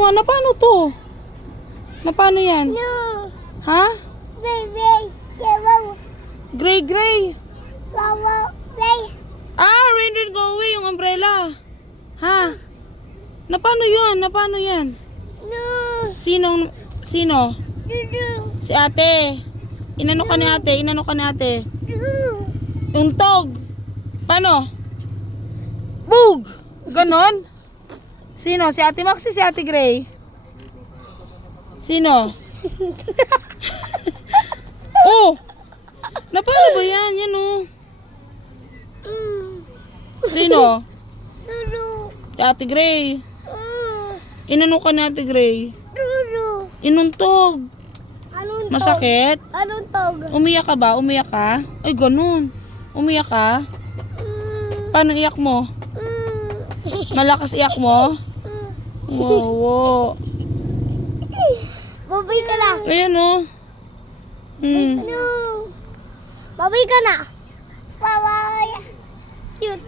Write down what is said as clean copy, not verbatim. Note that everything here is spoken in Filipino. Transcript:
Oo nga, na paano to? Na paano yan? No. Ha? Gray. Yellow. Gray, gray. Wow. Gray. Ah, rain, rain, go away yung umbrella. Ha? Na paano yun? Na paano yan? No. Sino? Dudu. Si ate. Inano ka ni ate? Inano ka ni ate? Dudu. Untog. Paano? Bug! Ganon? Sino? Si ate Maxi, si ate Gray? Sino? Oh! Na paano ba yan? Yan oh. Sino? Dudu. Si ate Gray. Inano ka ni ate Gray? Dudu. Inuntog. Anong tog? Masakit? Anong tog? Umiyak ka ba? Umiyak ka? Ay, ganun. Umiyak ka? Paano iyak mo? Malakas iyak mo? Wow. Babay ka na. Ayan o. No. Babay ka na. Babay. Cute.